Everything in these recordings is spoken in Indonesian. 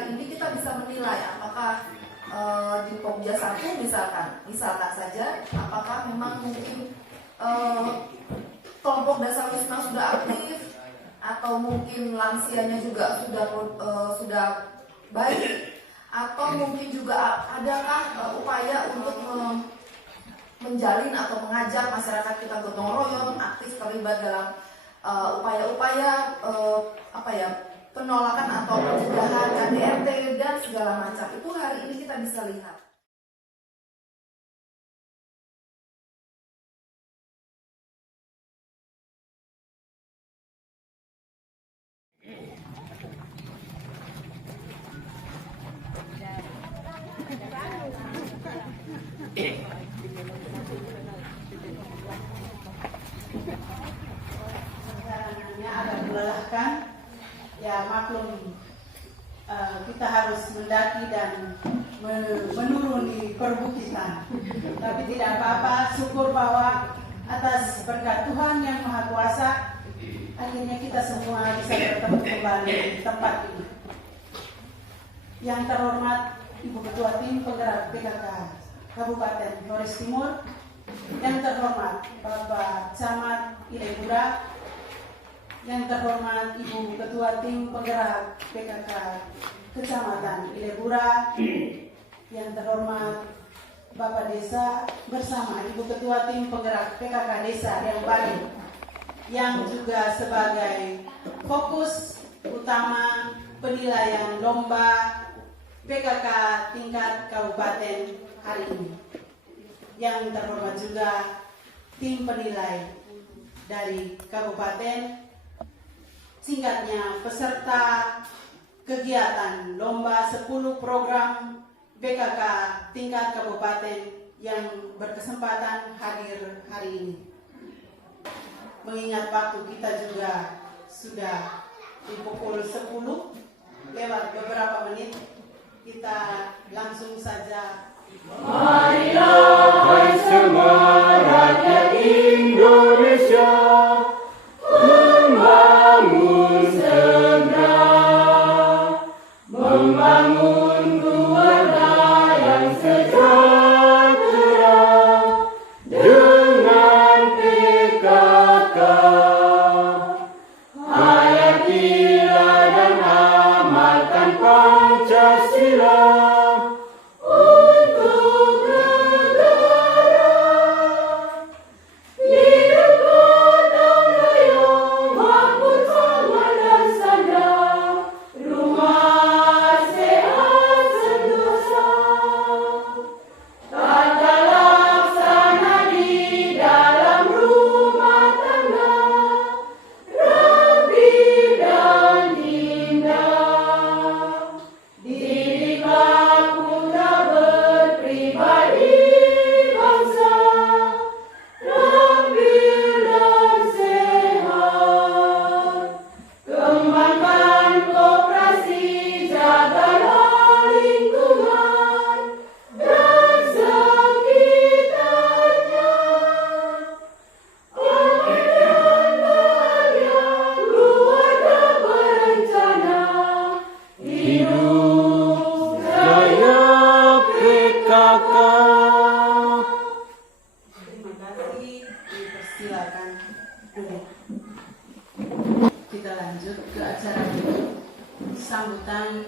hari ini kita bisa menilai apakah di Pokja 1 misalkan saja apakah memang mungkin kelompok dasawisma sudah aktif atau mungkin lansianya juga sudah baik, atau mungkin juga adakah upaya untuk menjalin atau mengajak masyarakat kita gotong royong aktif terlibat dalam upaya-upaya penolakan atau pencegahan KDRT dan segala macam. Itu hari ini kita bisa lihat. Agak melelahkan, ya maklum, kita harus mendaki dan menuruni perbukitan. Tapi tidak apa-apa, syukur bahwa atas berkat Tuhan yang Maha Kuasa, akhirnya kita semua bisa bertemu kembali di tempat ini. Yang terhormat Ibu Ketua Tim Penggerak PKK Kabupaten Flores Timur, yang terhormat Bapak Camat Ilebura, yang terhormat Ibu Ketua Tim Penggerak PKK Kecamatan Ilebura, yang terhormat Bapak Desa bersama Ibu Ketua Tim Penggerak PKK Desa yang Bali, yang juga sebagai fokus utama penilaian lomba PKK tingkat kabupaten hari ini. Yang terhormat juga tim penilai dari kabupaten, singkatnya peserta kegiatan lomba 10 program PKK tingkat kabupaten yang berkesempatan hadir hari ini. Mengingat waktu kita juga sudah di pukul 10 lewat beberapa menit, kita langsung saja. Marilah hai semua rakyat Indonesia, membangun segera, membangun keluarga yang sejahtera dengan PKK. Hayatilah dan amalkan Pancasila. Kita lanjut ke acara sambutan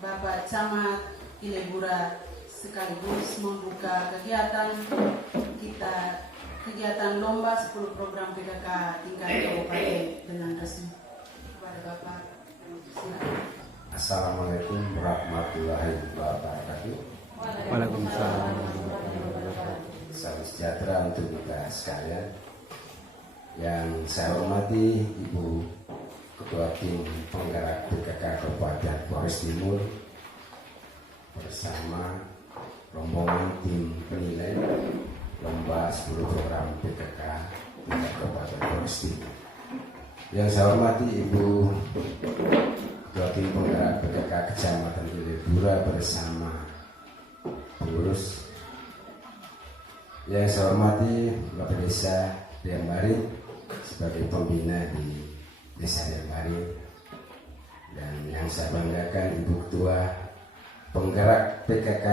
Bapak Camat Ilebura sekaligus membuka kegiatan lomba 10 program PKK tingkat kabupaten dengan resmi. Kepada Bapak, silakan. Assalamualaikum warahmatullahi wabarakatuh. Waalaikumsalam. Salam sejahtera untuk kita sekalian. Yang saya hormati Ibu Ketua Tim Penggerak PKK Kabupaten Flores Timur bersama rombongan tim penilai lomba 10 program PKK tingkat Kabupaten Flores Timur. Yang saya hormati Ibu Ketua Tim Penggerak PKK Kecamatan Ilebura bersama pengurus. Yang saya hormati Bapak Desa Riambari sebagai pembina di Desa Riambari, dan yang saya banggakan Ibu Ketua Penggerak PKK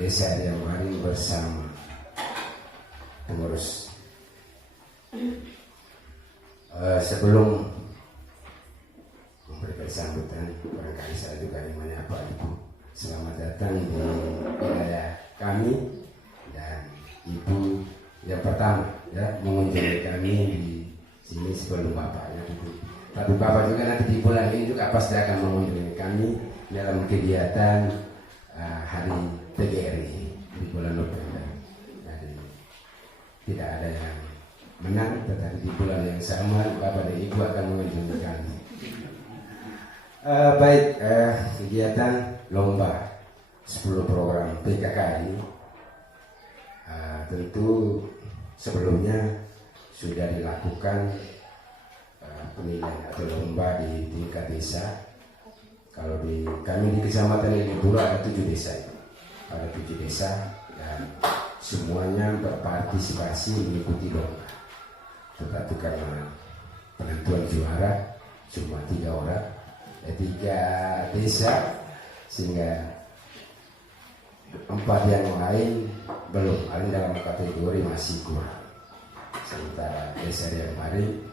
Desa Diamarin bersama pengurus. Sebelum memberikan sambutan, barangkali saya juga ingin menyapa Ibu. Selamat datang di wilayah kami, dan Ibu yang pertama ya mengunjungi kami di sini sebelum Bapaknya duduk. Tapi Bapak juga nanti di bulan ini juga pasti akan mengunjungi kami dalam kegiatan Hari PGRI di bulan November. Jadi tidak ada yang menang, tetapi di bulan yang sama Bapak dan Ibu akan mengunjungi kami. Baik, kegiatan lomba 10 program PKK ini tentu sebelumnya sudah dilakukan penilaian atau lomba di tingkat desa. Kalau kami di Kecamatan Ilebura ada 7 desa, ada 7 desa dan semuanya berpartisipasi mengikuti lomba. Tetapi karena penentuan juara cuma 3 orang, 3 desa, sehingga 4 yang lain belum, ada dalam kategori masih kurang. Sementara Desa Diamarin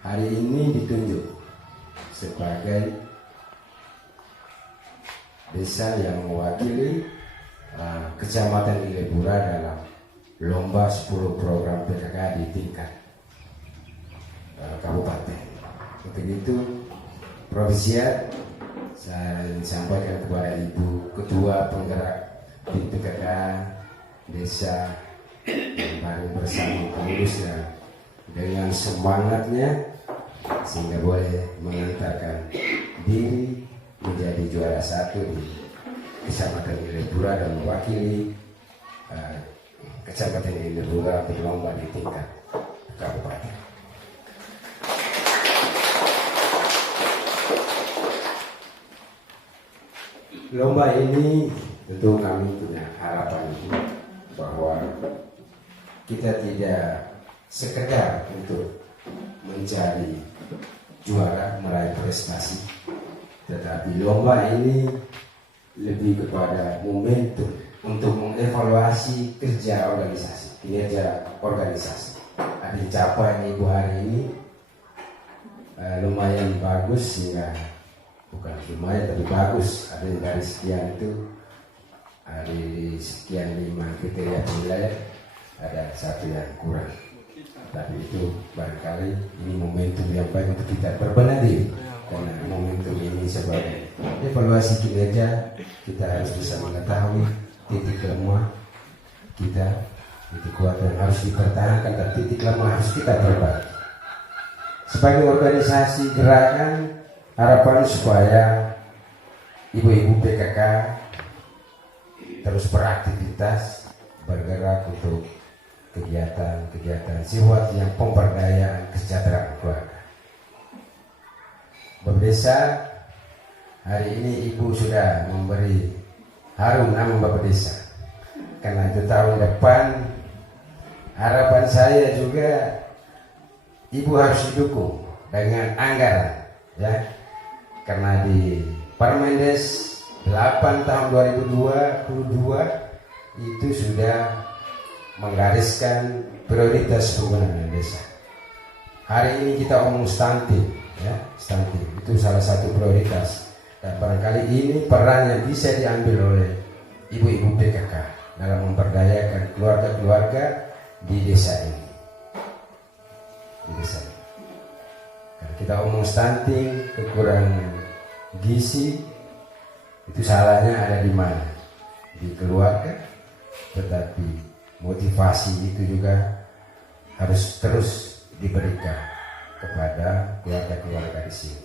hari ini ditunjuk sebagai desa yang mewakili Kecamatan Ilebura dalam lomba 10 program PKK di tingkat kabupaten. Untuk itu Provisiat saya sampaikan kepada Ibu Ketua Penggerak tim PKK Desa Diamarin bersama pengurusnya dengan semangatnya sehingga boleh mengantarkan diri menjadi juara 1 di Kecamatan Ilebura dan mewakili Kecamatan Ilebura berlomba di tingkat kabupaten. Lomba ini tentu kami punya harapan bahwa kita tidak sekedar untuk mencari juara meraih prestasi, tetapi lomba ini lebih kepada momentum untuk mengevaluasi kerja organisasi, kinerja organisasi. Ada capaian Ibu hari ini lumayan bagus, sehingga bukan lumayan tapi bagus. Ada dari sekian itu, dari sekian 5 kriteria penilaian ada 1 yang kurang. Tapi itu barangkali ini momentum yang baik untuk kita berbenah diri, karena momentum ini sebagai evaluasi kinerja. Kita harus bisa mengetahui titik lemah kita, titik kuat yang harus dipertahankan, dan titik lemah harus kita perbaiki. Sebagai organisasi gerakan, harapan supaya ibu-ibu PKK terus beraktivitas, bergerak untuk kegiatan-kegiatan siwat yang pemberdayaan kesejahteraan keluarga. Bapedesa, hari ini Ibu sudah memberi harum nama Bapedesa, karena itu tahun depan harapan saya juga Ibu harus didukung dengan anggaran, ya. Karena di Permendes 8 tahun 2022 itu sudah menggariskan prioritas pembangunan desa. Hari ini kita omong stunting, ya, stunting itu salah satu prioritas, dan barangkali ini peran yang bisa diambil oleh ibu-ibu PKK dalam memberdayakan keluarga-keluarga di desa ini. Di desa ini. Kalau kita omong stunting, kekurangan gizi, itu salahnya ada di mana? Di keluarga. Tetapi motivasi itu juga harus terus diberikan kepada keluarga-keluarga di sini.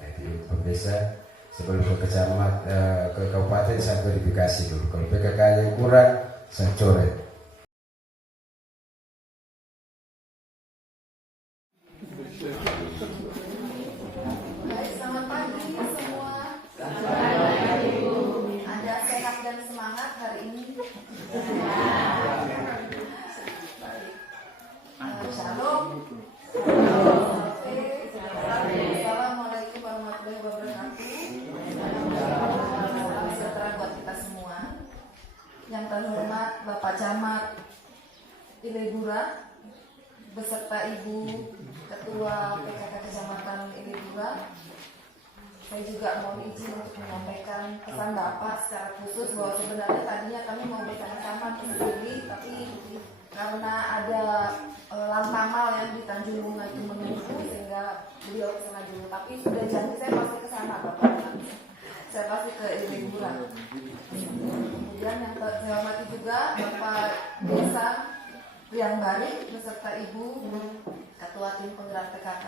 Jadi untuk desa, sebelum ke kecamatan, ke kabupaten, saya verifikasi dulu. Kalau PKK yang kurang, saya coret. Baik, selamat pagi semua. Anda sehat dan semangat hari ini? Baik. Shalom. Assalamualaikum Libura. Saya juga mau izin untuk menyampaikan pesan Bapak secara khusus bahwa sebenarnya tadinya kami mau bersama-sama ke sini, tapi karena ada lantamal yang di Tanjung Bunga itu menunggu sehingga beliau ke sana dulu. Tapi sudah janji saya pasti ke sana Bapak. Saya pasti ke liburan. Kemudian yang saya hormati juga Bapak Desa Priangbari beserta Ibu Ketua Tim Penggerak PKK.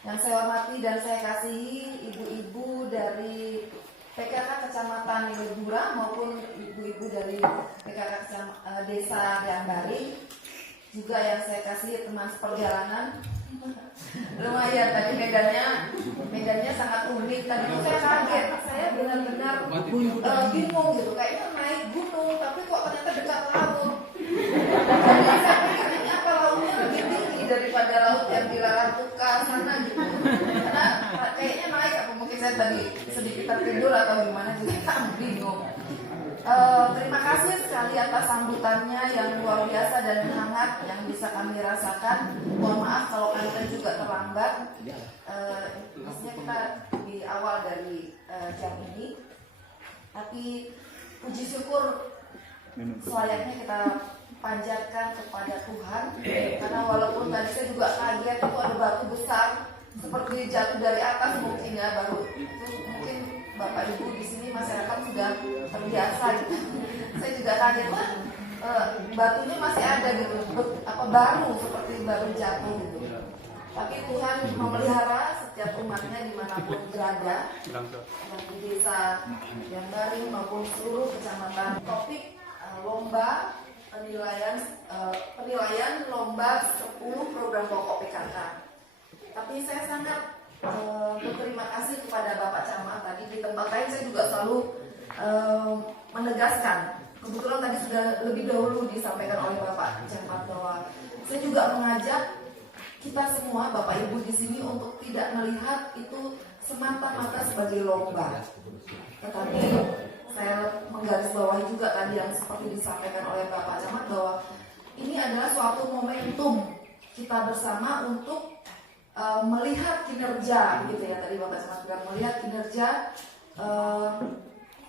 Yang saya hormati dan saya kasihi ibu-ibu dari PKK Kecamatan Libura maupun ibu-ibu dari PKK Desa Priangbari. Juga yang saya kasihi teman seperjalanan. Lumayan tadi medannya sangat unik. Tadi itu saya kaget, saya benar-benar bingung gitu. Kayaknya naik gunung, tapi kok ternyata dekat laut. Jadi saya pikir ini apa lautnya lebih tinggi daripada laut yang di Raratuka sana gitu. Karena kayaknya naik apa mungkin saya tadi sedikit tertidur atau gimana juga bingung. Terima kasih sekali atas sambutannya yang luar biasa dan hangat yang bisa kami rasakan. Mohon maaf kalau kalian juga terlambat. Maksudnya kita di awal dari jam ini, tapi puji syukur selayaknya kita panjatkan kepada Tuhan. Karena walaupun tadi saya juga kaget itu ada batu besar seperti jatuh dari atas mungkin ya, baru itu mungkin Bapak Ibu di sini masyarakat sudah terbiasa gitu. Saya juga kaget lah, batunya masih ada gitu, baru seperti baru jatuh gitu. Tapi Tuhan memelihara setiap umatnya dimanapun berada, yang di desa yang baru maupun seluruh kecamatan. Topik lomba penilaian lomba 10 program pokok PKK. Tapi saya sangat berterima kasih kepada Bapak Camat. Tadi di tempat lain saya juga selalu menegaskan. Kebetulan tadi sudah lebih dahulu disampaikan oleh Bapak Camat bahwa saya juga mengajak kita semua Bapak Ibu di sini untuk tidak melihat itu semata-mata sebagai lomba. Tetapi saya menggarisbawahi juga tadi yang seperti disampaikan oleh Bapak Camat bahwa ini adalah suatu momentum kita bersama untuk melihat kinerja gitu ya, tadi Bapak Camat bilang melihat kinerja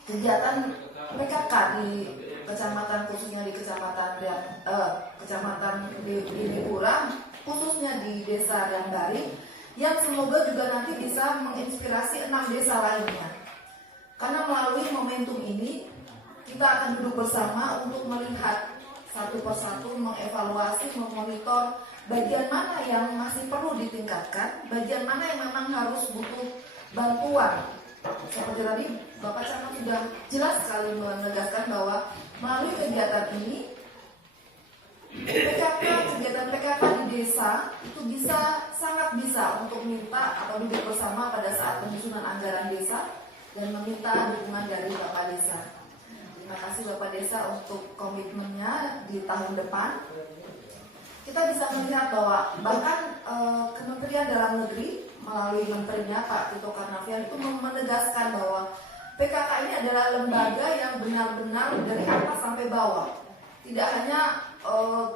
kegiatan PKK di kecamatan, khususnya di kecamatan di Libura, khususnya di desa Priangbari, yang semoga juga nanti bisa menginspirasi 6 desa lainnya. Karena melalui momentum ini kita akan duduk bersama untuk melihat satu persatu, mengevaluasi, memonitor bagian mana yang masih perlu ditingkatkan, bagian mana yang memang harus butuh bantuan. Seperti tadi Bapak Camat sudah jelas sekali menegaskan bahwa melalui kegiatan ini kegiatan PKK di desa itu sangat bisa untuk minta atau duduk bersama pada saat penyusunan anggaran desa dan meminta dukungan dari Bapak Desa. Terima kasih Bapak Desa untuk komitmennya di tahun depan. Kita bisa melihat bahwa bahkan Kementerian Dalam Negeri melalui menterinya Pak Tito Karnavian itu menegaskan bahwa PKK ini adalah lembaga yang benar-benar dari atas sampai bawah. Tidak hanya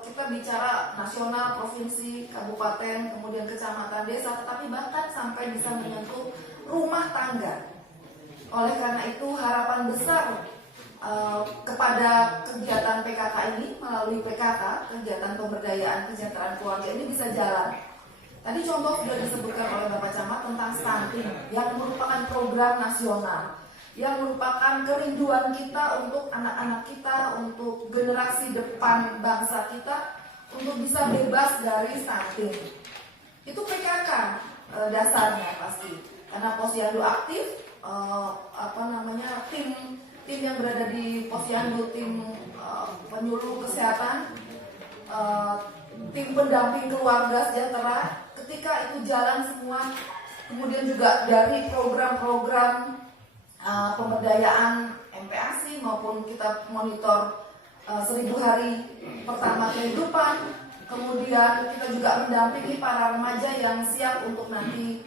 kita bicara nasional, provinsi, kabupaten, kemudian kecamatan, desa, tetapi bahkan sampai bisa menyentuh rumah tangga. Oleh karena itu harapan besar kepada kegiatan PKK ini melalui PKK, kegiatan pemberdayaan kesejahteraan keluarga ini bisa jalan. Tadi contoh sudah disebutkan oleh Bapak Camat tentang stunting yang merupakan program nasional, yang merupakan kerinduan kita untuk anak-anak kita, untuk generasi depan bangsa kita, untuk bisa bebas dari stunting. Itu PKK dasarnya pasti, karena Posyandu aktif, tim yang berada di Posyandu, tim penyuluh kesehatan, tim pendamping keluarga sejahtera, ketika itu jalan semua, kemudian juga dari program-program pemberdayaan MPASI maupun kita monitor 1000 hari pertama kehidupan, kemudian kita juga mendampingi para remaja yang siap untuk nanti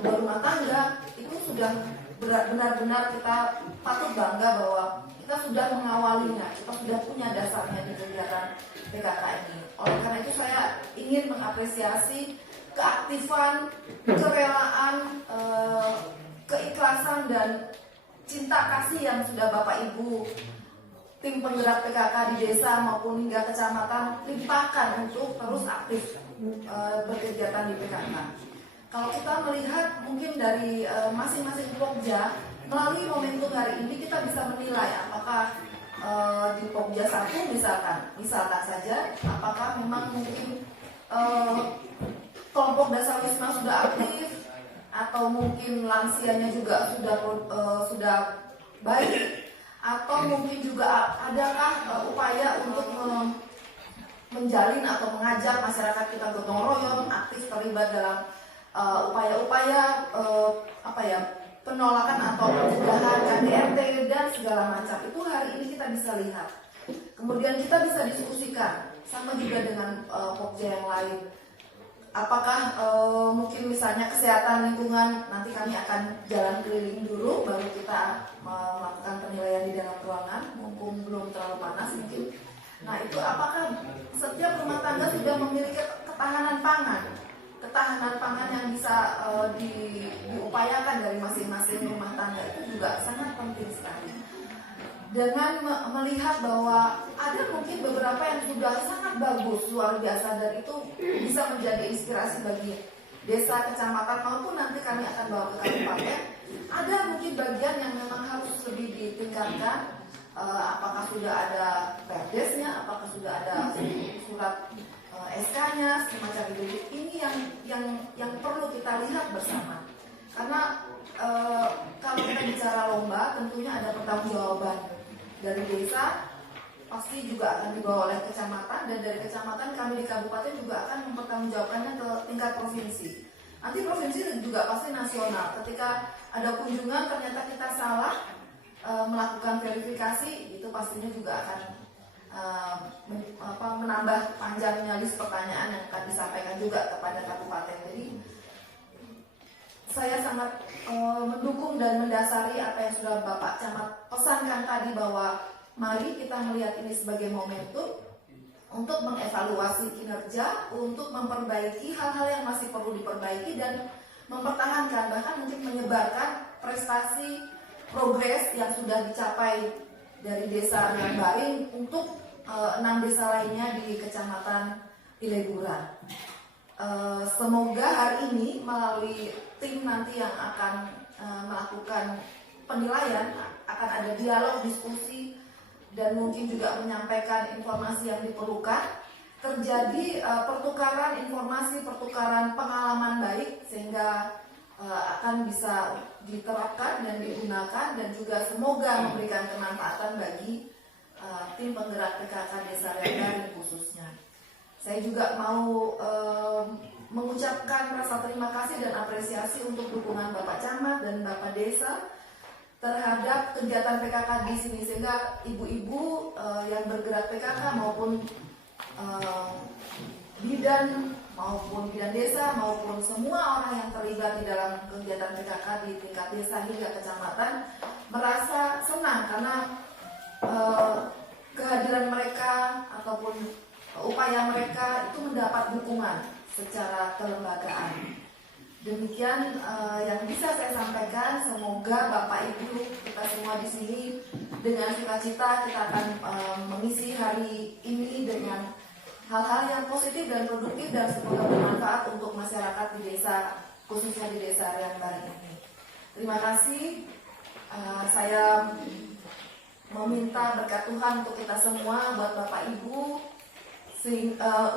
berumah tangga, itu sudah benar-benar kita patut bangga bahwa kita sudah mengawalinya, kita sudah punya dasarnya di kegiatan PKK ini. Oleh karena itu saya ingin mengapresiasi keaktifan, kerelaan dan cinta kasih yang sudah Bapak Ibu tim penggerak PKK di desa maupun hingga kecamatan limpahkan untuk terus aktif berkegiatan di PKK. Kalau kita melihat mungkin dari masing-masing Pokja, melalui momentum hari ini kita bisa menilai apakah di Pokja 1 misalkan saja, apakah memang mungkin kelompok Dasawisma sudah aktif atau mungkin lansianya juga sudah baik, atau mungkin juga adakah upaya untuk menjalin atau mengajak masyarakat kita gotong royong aktif terlibat dalam upaya-upaya penolakan atau pencegahan KDRT dan segala macam. Itu hari ini kita bisa lihat. Kemudian kita bisa diskusikan sama juga dengan Pokja yang lain. Apakah mungkin misalnya kesehatan lingkungan, nanti kami akan jalan keliling dulu baru kita melakukan penilaian di dalam ruangan, mumpung belum terlalu panas mungkin. Nah itu apakah setiap rumah tangga sudah memiliki ketahanan pangan yang bisa diupayakan dari masing-masing rumah tangga, itu juga sangat penting sekali. Dengan melihat bahwa ada mungkin beberapa yang sudah sangat bagus, luar biasa, dan itu bisa menjadi inspirasi bagi desa, kecamatan, maupun nanti kami akan bawa ke kabupaten. Ada mungkin bagian yang memang harus lebih ditingkatkan, apakah sudah ada perdesnya, apakah sudah ada surat SK-nya, semacam itu. Ini yang perlu kita lihat bersama. Karena kalau kita bicara lomba, tentunya ada pertanggungjawaban dari desa, pasti juga akan dibawa oleh kecamatan, dan dari kecamatan kami di kabupaten juga akan mempertanggungjawabkannya ke tingkat provinsi. Nanti provinsi juga pasti nasional. Ketika ada kunjungan ternyata kita salah melakukan verifikasi, itu pastinya juga akan menambah panjangnya list pertanyaan yang akan disampaikan juga kepada kabupaten. Jadi saya sangat mendukung dan mendasari apa yang sudah Bapak Camat pesankan tadi, bahwa mari kita melihat ini sebagai momentum untuk mengevaluasi kinerja, untuk memperbaiki hal-hal yang masih perlu diperbaiki, dan mempertahankan, bahkan mungkin menyebarkan prestasi progres yang sudah dicapai dari desa Riambaring untuk 6 desa lainnya di Kecamatan Pileburan. Semoga hari ini melalui tim nanti yang akan melakukan penilaian, akan ada dialog, diskusi, dan mungkin juga menyampaikan informasi yang diperlukan, terjadi pertukaran informasi, pertukaran pengalaman baik, sehingga akan bisa diterapkan dan digunakan, dan juga semoga memberikan kemanfaatan bagi tim penggerak PKK Desa Riambaring khususnya. Saya juga mau mengucapkan rasa terima kasih dan apresiasi untuk dukungan Bapak Camat dan Bapak Desa terhadap kegiatan PKK di sini, sehingga ibu-ibu yang bergerak PKK maupun bidan desa maupun semua orang yang terlibat di dalam kegiatan PKK di tingkat desa hingga kecamatan merasa senang karena kehadiran mereka ataupun upaya mereka itu mendapat dukungan secara kelembagaan. Demikian yang bisa saya sampaikan. Semoga Bapak Ibu kita semua di sini dengan sukacita kita akan mengisi hari ini dengan hal-hal yang positif dan produktif, dan semoga bermanfaat untuk masyarakat di desa, khususnya di Desa Riambaring ini. Terima kasih. Saya meminta berkat Tuhan untuk kita semua, buat Bapak Ibu,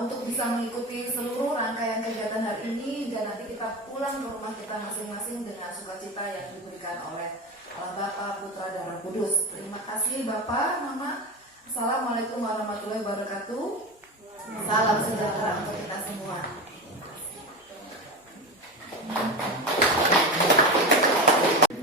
untuk bisa mengikuti seluruh rangkaian kegiatan hari ini, dan nanti kita pulang ke rumah kita masing-masing dengan sukacita yang diberikan oleh Allah Bapa, Putra, dan Roh Kudus. Terima kasih Bapak, Mama. Assalamualaikum warahmatullahi wabarakatuh. Salam sejahtera untuk kita semua.